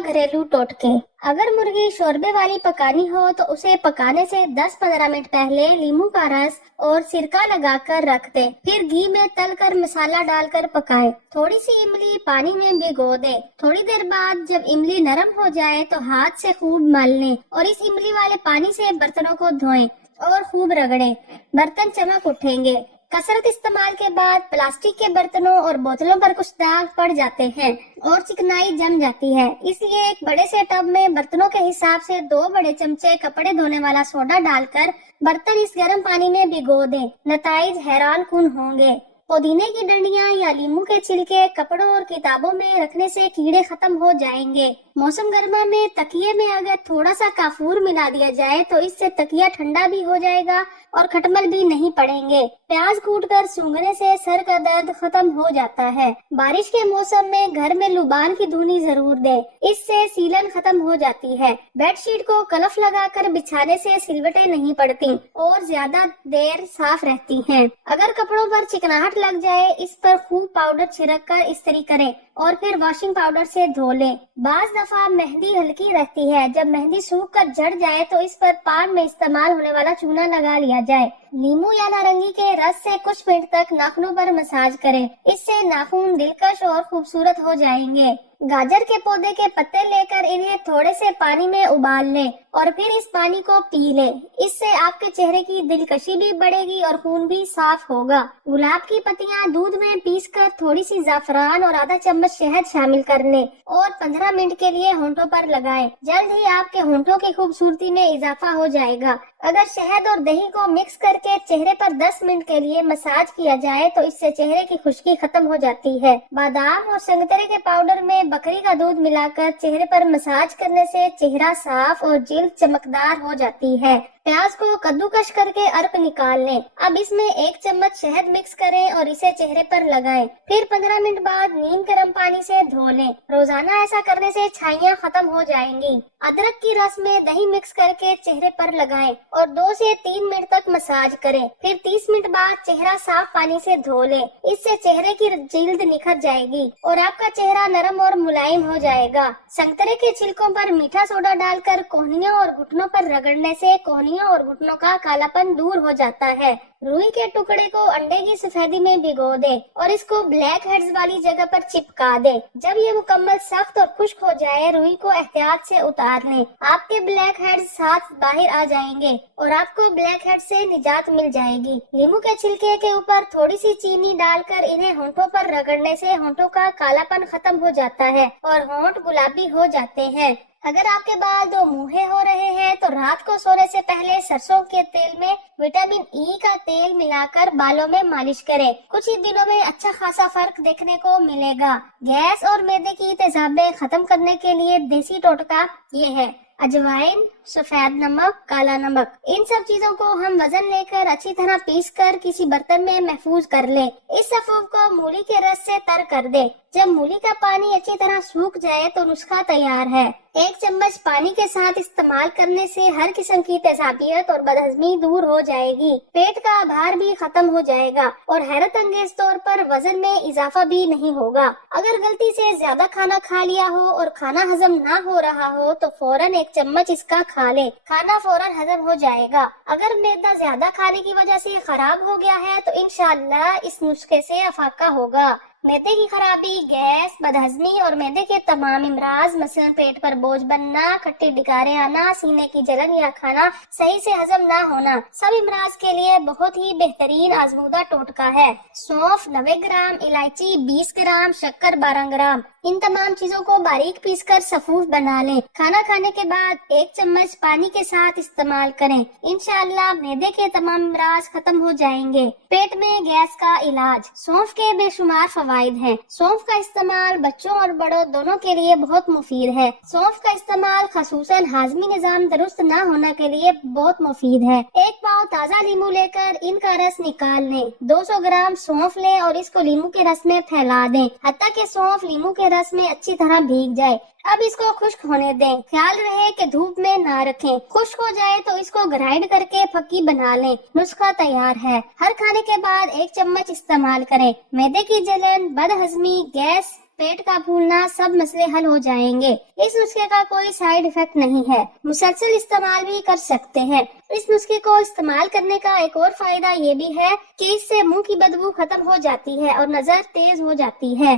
घरेलू टोटके। अगर मुर्गी शोरबे वाली पकानी हो तो उसे पकाने से 10-15 मिनट पहले नींबू का रस और सिरका लगाकर रख दे, फिर घी में तलकर मसाला डालकर पकाए। थोड़ी सी इमली पानी में भिगो दे। थोड़ी देर बाद जब इमली नरम हो जाए तो हाथ से खूब मल लें और इस इमली वाले पानी से बर्तनों को धोएं और खूब रगड़ें। बर्तन चमक उठेंगे। कसरत इस्तेमाल के बाद प्लास्टिक के बर्तनों और बोतलों पर कुछ दाग पड़ जाते हैं और चिकनाई जम जाती है, इसलिए एक बड़े से टब में बर्तनों के हिसाब से 2 बड़े चमचे कपड़े धोने वाला सोडा डालकर बर्तन इस गर्म पानी में भिगो दें। नताइज हैरान कुन होंगे। पुदीने की डंडियां या नींबू के छिलके कपड़ों और किताबों में रखने से कीड़े खत्म हो जाएंगे। मौसम गर्मा में तकिए में अगर थोड़ा सा काफूर मिला दिया जाए तो इससे तकिया ठंडा भी हो जाएगा और खटमल भी नहीं पड़ेंगे। प्याज कूटकर सूंघने से सर का दर्द खत्म हो जाता है। बारिश के मौसम में घर में लुबान की धुनी जरूर दे, इससे सीलन खत्म हो जाती है। बेडशीट को कलफ लगाकर बिछाने से सिलवटें नहीं पड़ती और ज्यादा देर साफ रहती हैं। अगर कपड़ों पर चिकनाहट लग जाए, इस पर खूब पाउडर छिड़क कर इस्त्री करें और फिर वॉशिंग पाउडर से धो लें। बाज दफा मेहंदी हल्की रहती है, जब मेहंदी सूख कर झड़ जाए तो इस पर पान में इस्तेमाल होने वाला चूना लगा लिया जाए। नींबू या नारंगी के रस से कुछ मिनट तक नाखूनों पर मसाज करें, इससे नाखून दिलकश और खूबसूरत हो जाएंगे। गाजर के पौधे के पत्ते लेकर इन्हें थोड़े से पानी में उबाल लें और फिर इस पानी को पी लें, इससे आपके चेहरे की दिलकशी भी बढ़ेगी और खून भी साफ होगा। गुलाब की पत्तियां दूध में पीसकर थोड़ी सी जाफरान और आधा चम्मच शहद शामिल कर लें और 15 मिनट के लिए होंठों पर लगाएं। जल्द ही आपके होंठों की खूबसूरती में इजाफा हो जाएगा। अगर शहद और दही को मिक्स करके चेहरे पर 10 मिनट के लिए मसाज किया जाए तो इससे चेहरे की खुश्की खत्म हो जाती है। बादाम और संतरे के पाउडर में बकरी का दूध मिलाकर चेहरे पर मसाज करने से चेहरा साफ और जिल्द चमकदार हो जाती है। प्याज को कद्दूकश करके अर्क निकाल लें। अब इसमें 1 चम्मच शहद मिक्स करें और इसे चेहरे पर लगाएं। फिर 15 मिनट बाद नीम गर्म पानी से धो लें। रोजाना ऐसा करने से छाइयाँ खत्म हो जाएंगी। अदरक की रस में दही मिक्स करके चेहरे पर लगाएं और 2 से 3 मिनट तक मसाज करें। फिर 30 मिनट बाद चेहरा साफ पानी से धो लें। इससे चेहरे की जिल्द निखर जाएगी और आपका चेहरा नरम और मुलायम हो जाएगा। संतरे के छिलकों पर मीठा सोडा डालकर कोहनियों और घुटनों पर रगड़ने से कोहनियों और घुटनों का कालापन दूर हो जाता है। रुई के टुकड़े को अंडे की सफेदी में भिगो दे और इसको ब्लैक हेड्स वाली जगह पर चिपका दे। जब ये मुकम्मल सख्त और खुश्क हो जाए, रुई को एहतियात से उतार लें। आपके ब्लैक हेड्स साफ बाहर आ जाएंगे और आपको ब्लैक हेड से निजात मिल जाएगी। नींबू के छिलके के ऊपर थोड़ी सी चीनी डालकर इन्हें होंठों पर रगड़ने से होंठों का कालापन खत्म हो जाता है और होंठ गुलाबी हो जाते हैं। अगर आपके बाल 2 मुहे हो रहे हैं तो रात को सोने से पहले सरसों के तेल में विटामिन ई का तेल मिलाकर बालों में मालिश करें। कुछ ही दिनों में अच्छा खासा फर्क देखने को मिलेगा। गैस और मैदे की तेजाबें खत्म करने के लिए देसी टोटका ये है: अजवाइन, सफेद नमक, काला नमक। इन सब चीजों को हम वजन लेकर अच्छी तरह पीसकर किसी बर्तन में महफूज कर लें। इस सफूफ को मूली के रस से तर कर दे। जब मूली का पानी अच्छी तरह सूख जाए तो नुस्खा तैयार है। 1 चम्मच पानी के साथ इस्तेमाल करने से हर किस्म की तेजाबियत और बदहजमी दूर हो जाएगी। पेट का भार भी खत्म हो जाएगा और हैरत अंगेज तौर पर वजन में इजाफा भी नहीं होगा। अगर गलती से ज्यादा खाना खा लिया हो और खाना हजम ना हो रहा हो तो फौरन 1 चम्मच इसका खा ले, खाना फौरन हजम हो जाएगा। अगर मैदा ज्यादा खाने की वजह से खराब हो गया है तो इंशाअल्लाह इस नुस्खे से अफाका होगा। मैदे की खराबी, गैस, बदहजमी और मैदे के तमाम इमराज मसलन पेट पर बोझ बनना, खट्टी डिकारे आना, सीने की जलन या खाना सही से हजम ना होना, सब इमराज के लिए बहुत ही बेहतरीन आजमूदा टोटका है। सौंफ 90 ग्राम, इलायची 20 ग्राम, शक्कर 12 ग्राम। इन तमाम चीजों को बारीक पीसकर सफूफ बना लें। खाना खाने के बाद 1 चम्मच पानी के साथ इस्तेमाल करें। इंशाअल्लाह मैदे के तमाम इमराज खत्म हो जाएंगे। पेट में गैस का इलाज। सौंफ के बेशुमार फवाइद हैं। सौंफ का इस्तेमाल बच्चों और बड़ों दोनों के लिए बहुत मुफीद है। सौंफ का इस्तेमाल खसूसन हाजमी निजाम दुरुस्त न होने के लिए बहुत मुफीद है। 1 पाव ताज़ा नींबू लेकर इनका रस निकाल लें। 200 ग्राम सौंफ लें और इसको नींबू के रस में फैला दें, हत्ता कि सौंफ नींबू के रस में अच्छी तरह भीग जाए। अब इसको खुश्क होने दें। ख्याल रहे कि धूप में ना रखें। खुश्क हो जाए तो इसको ग्राइंड करके फक्की बना लें। नुस्खा तैयार है। हर खाने के बाद 1 चम्मच इस्तेमाल करें। मैदे की जलन, बदहजमी, गैस پیٹ کا پھولنا، سب مسئلے حل ہو جائیں گے۔ اس نسخے کا کوئی سائیڈ افیکٹ نہیں ہے، مسلسل استعمال بھی کر سکتے ہیں۔ اس نسخے کو استعمال کرنے کا ایک اور فائدہ یہ بھی ہے کہ اس سے منہ کی بدبو ختم ہو جاتی ہے اور نظر تیز ہو جاتی ہے۔